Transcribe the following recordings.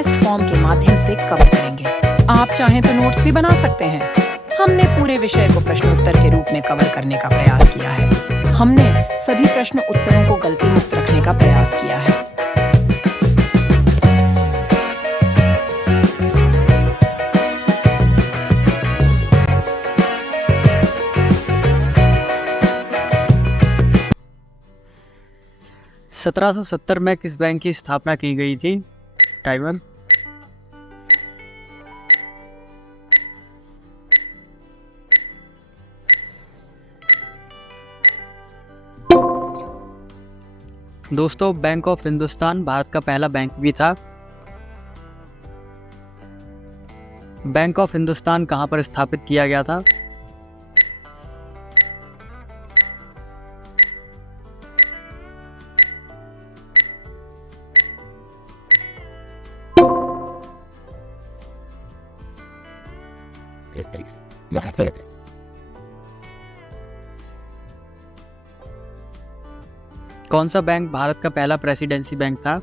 Test form के माध्यम से कवर करेंगे। आप चाहें तो नोट्स भी बना सकते हैं। हमने पूरे विषय को प्रश्नोत्तर के रूप में कवर करने का प्रयास किया है। हमने सभी प्रश्न उत्तरों को गलती मुक्त रखने का प्रयास किया है। सत्रह सौ सत्तर में किस बैंक की स्थापना की गई थी? टाइमर। दोस्तों, बैंक ऑफ हिंदुस्तान भारत का पहला बैंक भी था। बैंक ऑफ हिंदुस्तान कहां पर स्थापित किया गया था? कौन सा बैंक भारत का पहला प्रेसिडेंसी बैंक था?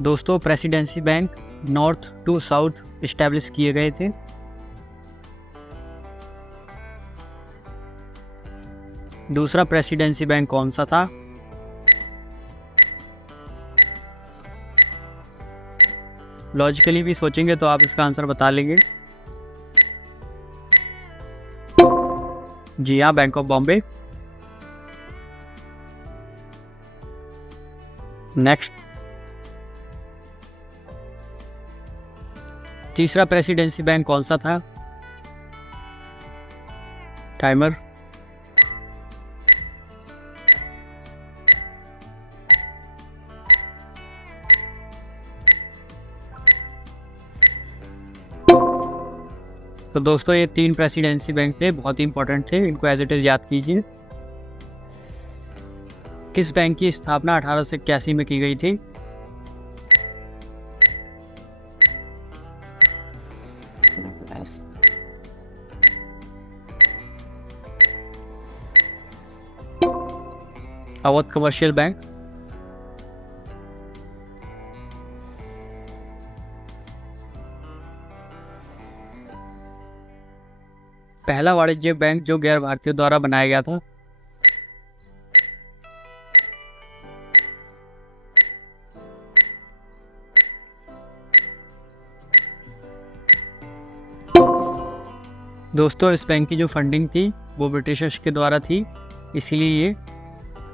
दोस्तों, presidency bank north to south establish किए गए थे। दूसरा प्रेसिडेंसी बैंक कौन सा था? लॉजिकली भी सोचेंगे तो आप इसका आंसर बता लेंगे। जी हाँ, बैंक ऑफ बॉम्बे। नेक्स्ट, तीसरा प्रेसिडेंसी बैंक कौन सा था? टाइमर। तो दोस्तों, ये तीन प्रेसिडेंसी बैंक थे, बहुत ही इंपॉर्टेंट थे, इनको एज इट इज याद कीजिए। किस बैंक की स्थापना 1881 में की गई थी? Awadh commercial bank. पहला वाणिज्यिक बैंक जो गैर भारतीयों द्वारा बनाया गया था? दोस्तों, इस बैंक की जो फंडिंग थी वो ब्रिटिशर्स के द्वारा थी, इसीलिए ये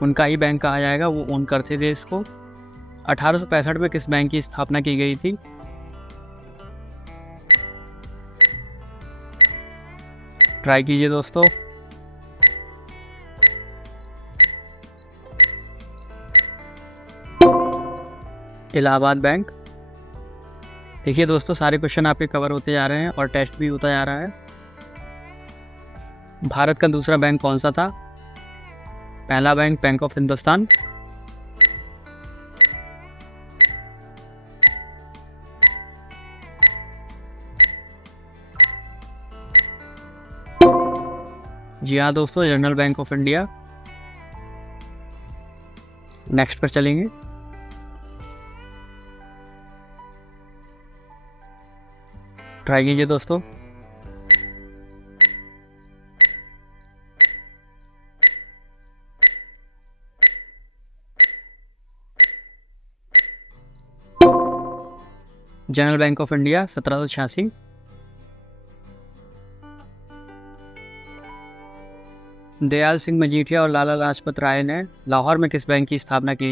उनका ही बैंक कहा जाएगा। वो ओन करते थे इसको। 1865 में किस बैंक की स्थापना की गई थी? ट्राई कीजिए दोस्तों। इलाहाबाद बैंक। देखिए दोस्तों, सारे क्वेश्चन आपके कवर होते जा रहे हैं और टेस्ट भी होता जा रहा है। भारत का दूसरा बैंक कौन सा था? पहला बैंक बैंक ऑफ हिंदुस्तान। जी हाँ दोस्तों, general bank of India. Next पर चलेंगे। ट्राई कीजिए दोस्तों। General bank of India 1786। Dayal Singh Majithia और लाला लाजपत राय ने लाहौर में किस बैंक की स्थापना की?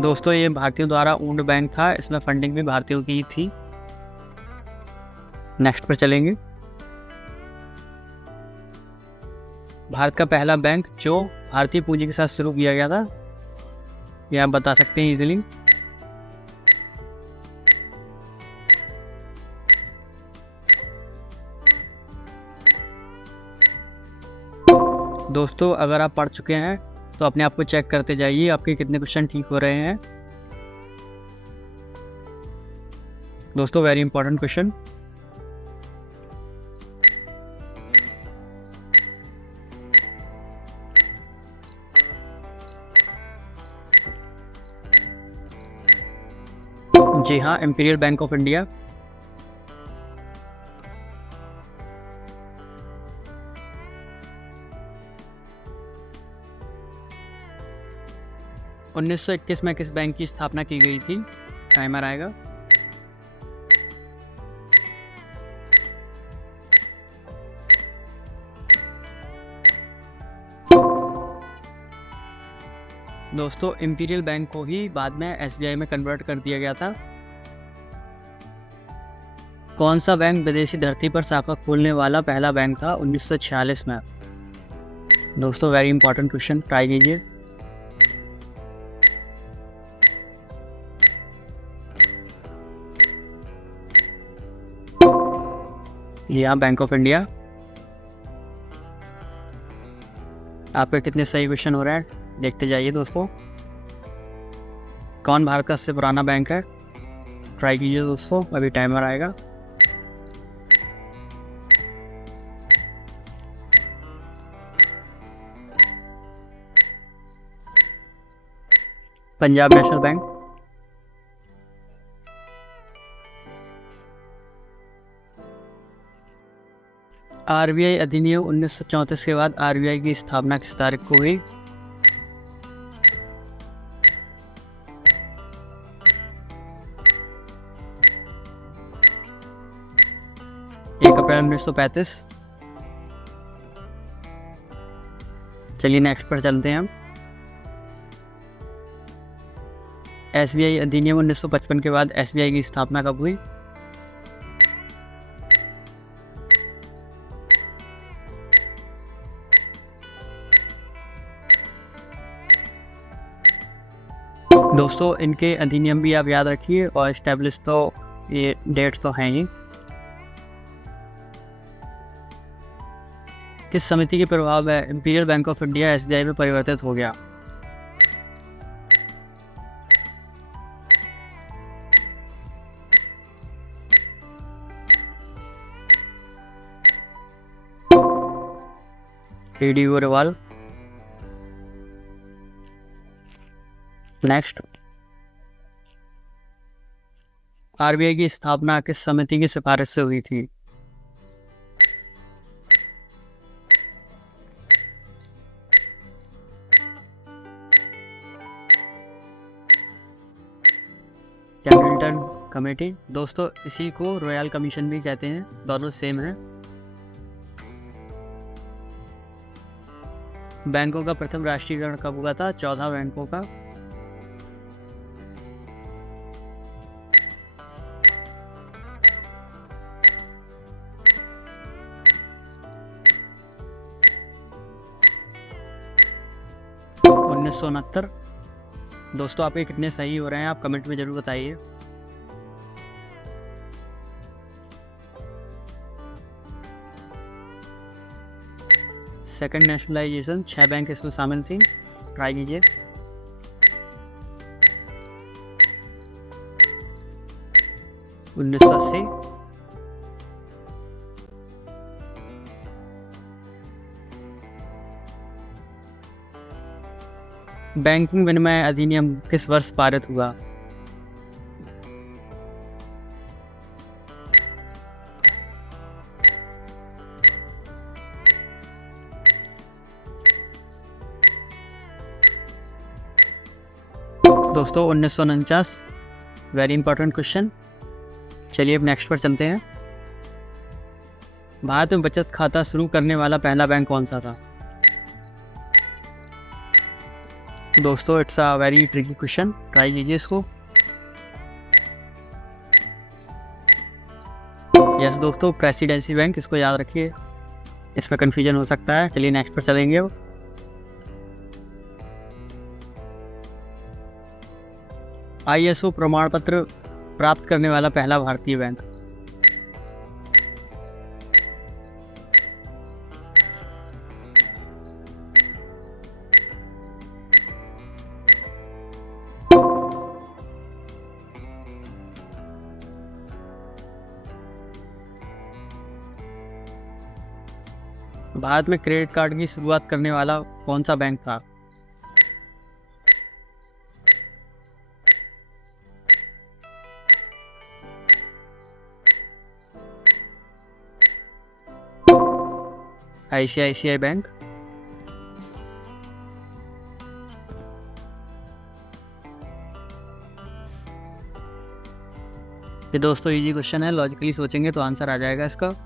दोस्तों, ये भारतीयों द्वारा ओन्ड बैंक था, इसमें फंडिंग भी भारतीयों की ही थी। नेक्स्ट पर चलेंगे। भारत का पहला बैंक जो भारतीय पूंजी के साथ शुरू किया गया था, ये आप बता सकते हैं इजीली। दोस्तों, अगर आप पढ़ चुके हैं तो अपने आप को चेक करते जाइए आपके कितने क्वेश्चन ठीक हो रहे हैं। दोस्तों वेरी इंपॉर्टेंट क्वेश्चन, जी हाँ, इंपीरियल बैंक ऑफ इंडिया। उन्नीस सौ 21 में किस बैंक की स्थापना की गई थी? टाइमर आएगा। दोस्तों इंपीरियल बैंक को ही बाद में एसबीआई में कन्वर्ट कर दिया गया था। कौन सा बैंक विदेशी धरती पर शाखा खोलने वाला पहला बैंक था 1946 में? दोस्तों वेरी इंपॉर्टेंट क्वेश्चन, ट्राई कीजिए। यहाँ बैंक ऑफ इंडिया। आपके कितने सही क्वेश्चन हो रहे हैं देखते जाइए दोस्तों। कौन भारत का सबसे पुराना बैंक है? ट्राई कीजिए दोस्तों, अभी टाइमर आएगा। Punjab national bank. आरबीआई अधिनियम 1934 के बाद आरबीआई की स्थापना किस तारीख को हुई? अप्रैल 1935। चलिए नेक्स्ट पर चलते हैं हम। एसबीआई अधिनियम 1955 के बाद एसबीआई की स्थापना कब हुई? दोस्तों इनके अधिनियम भी आप याद रखिए और एस्टेब्लिश तो ये डेट्स तो हैं ही। किस समिति के प्रभाव में imperial bank of India SBI में परिवर्तित हो गया? डी गोरेवाल। नेक्स्ट, आरबीआई की स्थापना किस समिति की सिफारिश से हुई थी? Capital committee. दोस्तों इसी को रॉयल कमीशन भी कहते हैं, दोनों सेम है। बैंकों का प्रथम राष्ट्रीयकरण कब हुआ था? 14 बैंकों का। उन्नीस सौ 69। दोस्तों आपके कितने सही हो रहे हैं आप कमेंट में जरूर बताइए। सेकंड नेशनलाइजेशन, 6 बैंक इसमें शामिल थी। ट्राई कीजिए। उन्नीस सौ 80। बैंकिंग विनिमय अधिनियम किस वर्ष पारित हुआ? दोस्तों 1949। Very important question. चलिए अब नेक्स्ट पर चलते हैं। भारत में बचत खाता शुरू करने वाला पहला बैंक कौन सा था? दोस्तों it's a very tricky question, try कीजिए इसको। यस दोस्तों, प्रेसिडेंसी बैंक, इसको याद रखिए, इसमें कंफ्यूजन हो सकता है। चलिए नेक्स्ट पर चलेंगे। आईएसओ प्रमाण पत्र प्राप्त करने वाला पहला भारतीय बैंक? भारत में क्रेडिट कार्ड की शुरुआत करने वाला कौन सा बैंक था? ICICI bank. ये दोस्तों इजी क्वेश्चन है, लॉजिकली सोचेंगे तो आंसर आ जाएगा इसका। –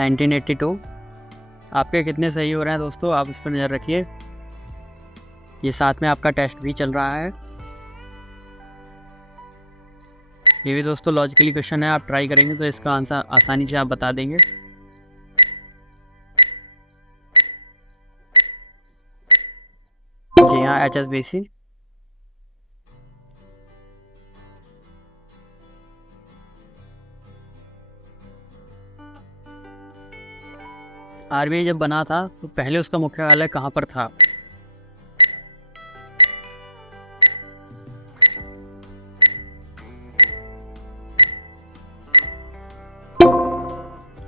1982। आपके कितने सही हो रहे हैं दोस्तों, आप इस पर नज़र रखिए। ये साथ में आपका टेस्ट भी चल रहा है। ये भी दोस्तों लॉजिकली क्वेश्चन है, आप ट्राई करेंगे तो इसका आंसर आसानी से आप बता देंगे। जी हाँ, HSBC। RBI जब बना था तो पहले उसका मुख्यालय कहाँ पर था?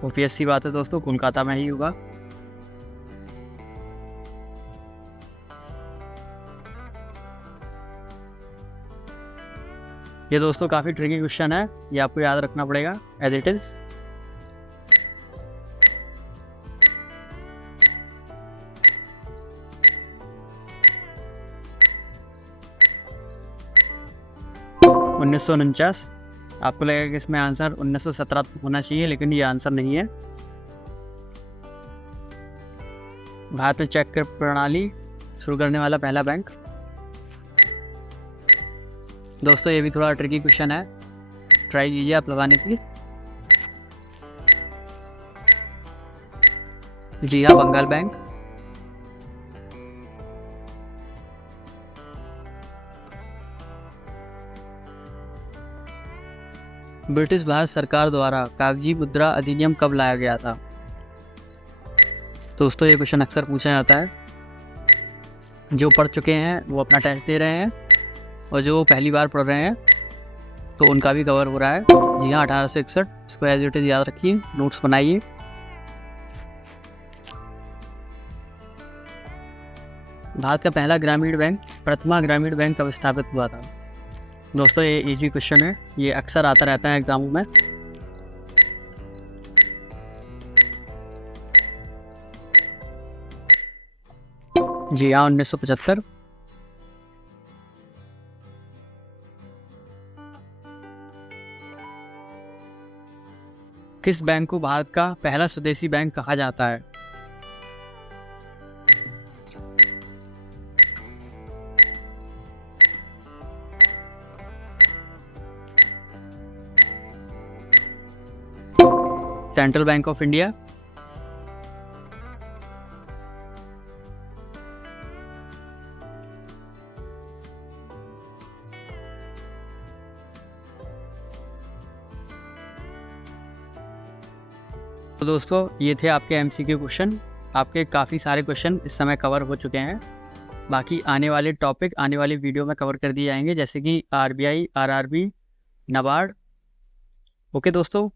ऑब्वियस सी बात है दोस्तों, कोलकाता में ही होगा। ये दोस्तों काफ़ी ट्रिकी क्वेश्चन है, ये आपको याद रखना पड़ेगा एज इट इज़। उन्नीस सौ 1949। आपको लगेगा कि इसमें आंसर 1917 होना चाहिए, लेकिन ये आंसर नहीं है। भारत में चेक प्रणाली शुरू करने वाला पहला बैंक। दोस्तों ये भी थोड़ा ट्रिकी क्वेश्चन है, ट्राई कीजिए आप लगाने की। जी हाँ, बंगाल बैंक। ब्रिटिश भारत सरकार द्वारा कागजी मुद्रा अधिनियम कब लाया गया था? दोस्तों ये क्वेश्चन अक्सर पूछा जाता है। जो पढ़ चुके हैं वो अपना टेस्ट दे रहे हैं, और जो पहली बार पढ़ रहे हैं तो उनका भी कवर हो रहा है। जी हाँ, 1861। इसको एज इट इज याद रखिए, नोट्स बनाइए। भारत का पहला ग्रामीण बैंक, प्रथमा ग्रामीण बैंक कब स्थापित हुआ था? दोस्तों ये इजी क्वेश्चन है, ये अक्सर आता रहता है एग्जामों में। जी हाँ, 1975। किस बैंक को भारत का पहला स्वदेशी बैंक कहा जाता है? Central bank of India. तो दोस्तों ये थे आपके MCQ क्वेश्चन। आपके काफ़ी सारे क्वेश्चन इस समय कवर हो चुके हैं। बाकी आने वाले टॉपिक आने वाली वीडियो में कवर कर दिए जाएंगे, जैसे कि RBI, RRB, नाबार्ड। ओके दोस्तों।